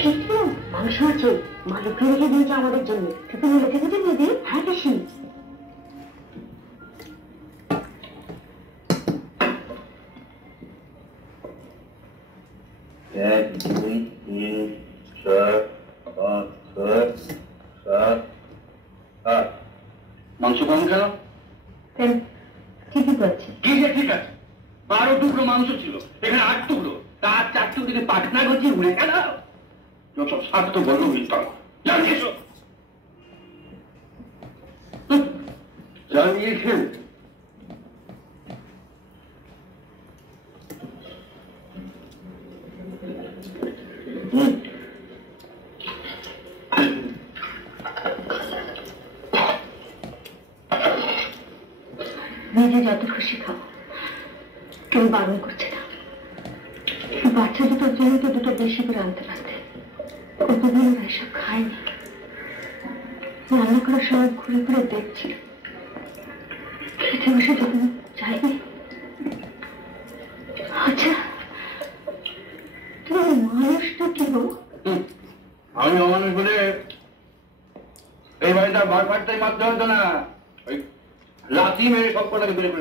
খেয়েছিল মাংস আছে, মালিক রেখে দিয়েছে আমাদের জন্য। তুমি রেখে দিতে দিদি? হ্যাঁ বেশি। এক দুই তিন চার পাঁচ ছয় সাত আট। মাংস কম কেন? ঠিকই করছে। ঠিক আছে, 12 টুকরো মাংস ছিল, এখানে 8 টুকরো, তার 4 টুকরো পাটনা গজি উড়ে গেল। যত স্বার্থ বলো মিলতাম জানিয়ে খেয়ে নিজে যত খুশি খাও, কেউ বারণ করছে না। বাচ্চা দুটোর জন্য তো দুটো বেশি করে আনতে পারতে। কতদিন ওরা এসব খায়নি। রান্না করার সময় ঘুরে ঘুরে দেখছি, খেতে বসে যখন চাইনি। আচ্ছা, তুমি মানুষটা কি গো? আমি অমানুষ বলে এই বাড়িটা বার ফাটতে মারতে হতো না, ওই লাথি মেরে সব কটাকে বের করে